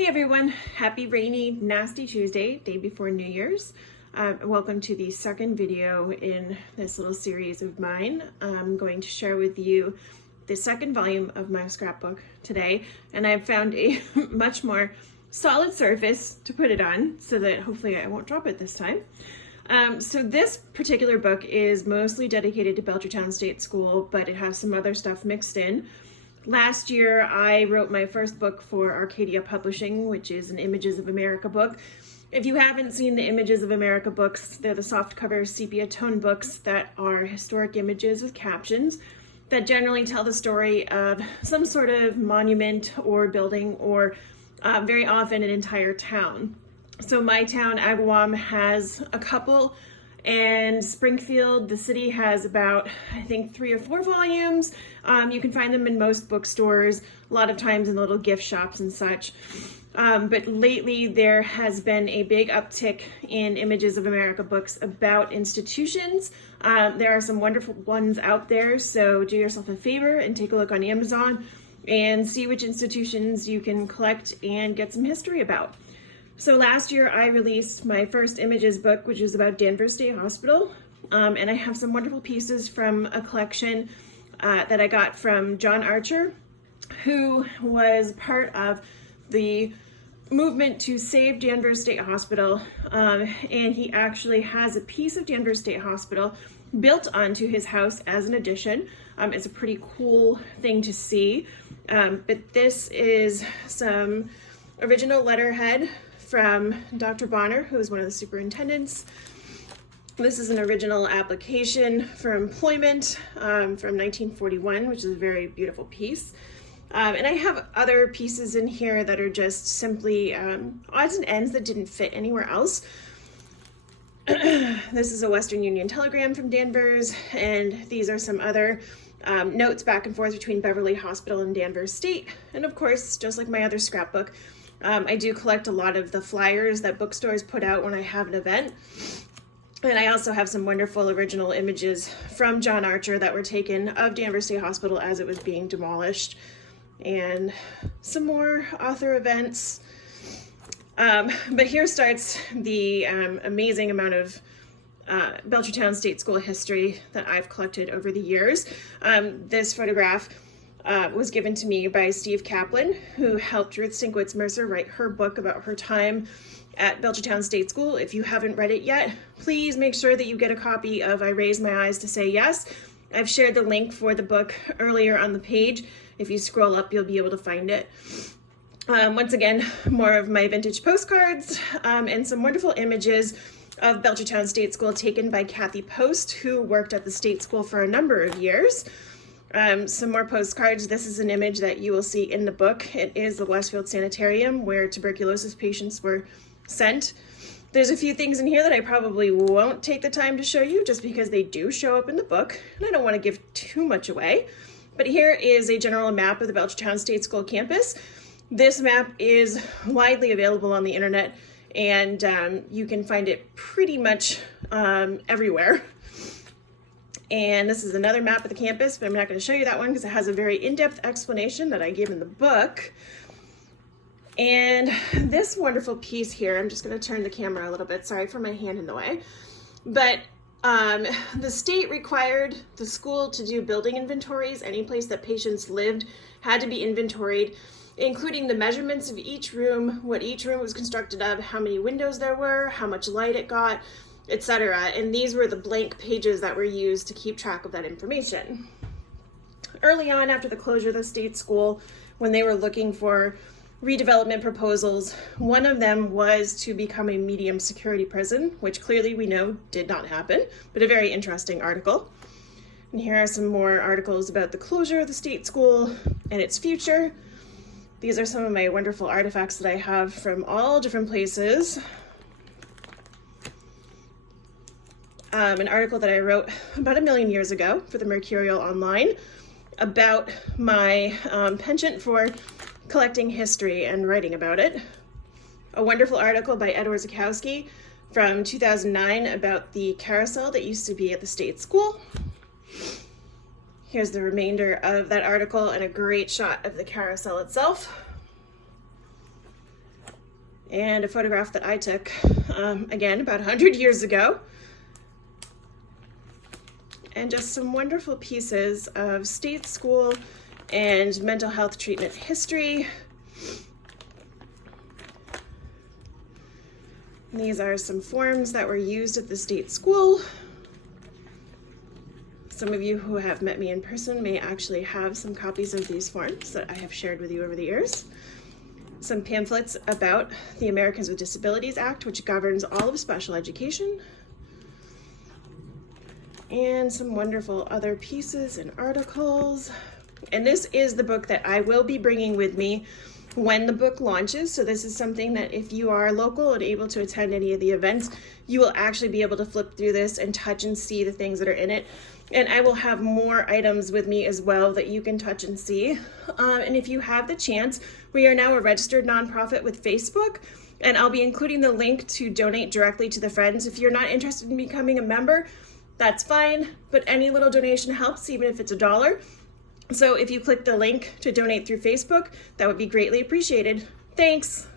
Hey everyone, happy rainy, nasty Tuesday, day before New Year's. Welcome to the second video in this little series of mine. I'm going to share with you the second volume of my scrapbook today, and I've found a much more solid surface to put it on so that hopefully I won't drop it this time. So this particular book is mostly dedicated to Belchertown State School, but it has some other stuff mixed in. Last year, I wrote my first book for Arcadia Publishing, which is an Images of America book. If you haven't seen the Images of America books, they're the softcover sepia tone books that are historic images with captions that generally tell the story of some sort of monument or building or very often an entire town. So my town, Agawam, has a couple, and Springfield, the city, has about, I think, 3 or 4 volumes. You can find them in most bookstores, a lot of times in little gift shops and such. But lately there has been a big uptick in Images of America books about institutions. There are some wonderful ones out there, so do yourself a favor and take a look on Amazon and see which institutions you can collect and get some history about. So last year I released my first images book, which is about Danvers State Hospital, and I have some wonderful pieces from a collection that I got from John Archer, who was part of the movement to save Danvers State Hospital, and he actually has a piece of Danvers State Hospital built onto his house as an addition. It's a pretty cool thing to see, but this is some original letterhead from Dr. Bonner, who is one of the superintendents. This is an original application for employment from 1941, which is a very beautiful piece. And I have other pieces in here that are just simply odds and ends that didn't fit anywhere else. This is a Western Union telegram from Danvers, and these are some other notes back and forth between Beverly Hospital and Danvers State. And of course, just like my other scrapbook, I do collect a lot of the flyers that bookstores put out when I have an event. And I also have some wonderful original images from John Archer that were taken of Danvers State Hospital as it was being demolished. And some more author events. But here starts the amazing amount of Belchertown State School history that I've collected over the years. This photograph was given to me by Steve Kaplan, who helped Ruth Sinkwitz Mercer write her book about her time at Belchertown State School. If you haven't read it yet, please make sure that you get a copy of I Raise My Eyes to Say Yes. I've shared the link for the book earlier on the page. If you scroll up, you'll be able to find it. Once again, more of my vintage postcards and some wonderful images of Belchertown State School taken by Kathy Post, who worked at the state school for a number of years. Some more postcards. This is an image that you will see in the book. It is the Westfield Sanitarium where tuberculosis patients were sent. There's a few things in here that I probably won't take the time to show you just because they do show up in the book, and I don't want to give too much away. But here is a general map of the Belchertown State School campus. This map is widely available on the internet, and you can find it pretty much everywhere. And this is another map of the campus, but I'm not going to show you that one because it has a very in-depth explanation that I give in the book. And this wonderful piece here, I'm just going to turn the camera a little bit, sorry for my hand in the way, but the state required the school to do building inventories. Any place that patients lived had to be inventoried, including the measurements of each room, what each room was constructed of, how many windows there were, how much light it got, etc. And these were the blank pages that were used to keep track of that information. Early on, after the closure of the state school, when they were looking for redevelopment proposals, one of them was to become a medium security prison, which clearly we know did not happen, but a very interesting article. And here are some more articles about the closure of the state school and its future. These are some of my wonderful artifacts that I have from all different places. An article that I wrote about 1 million years ago for the Mercurial Online about my penchant for collecting history and writing about it. A wonderful article by Edward Zakowski from 2009 about the carousel that used to be at the state school. Here's the remainder of that article and a great shot of the carousel itself. and a photograph that I took, again, about 100 years ago. And just some wonderful pieces of state school and mental health treatment history. These are some forms that were used at the state school. Some of you who have met me in person may actually have some copies of these forms that I have shared with you over the years. Some pamphlets about the Americans with Disabilities Act, which governs all of special education. And some wonderful other pieces and articles. And this is the book that I will be bringing with me when the book launches. So this is something that if you are local and able to attend any of the events, you will actually be able to flip through this and touch and see the things that are in it. And I will have more items with me as well that you can touch and see. And if you have the chance, we are now a registered nonprofit with Facebook, and I'll be including the link to donate directly to the Friends. If you're not interested in becoming a member, that's fine, but any little donation helps, even if it's $1. So if you click the link to donate through Facebook, that would be greatly appreciated. Thanks.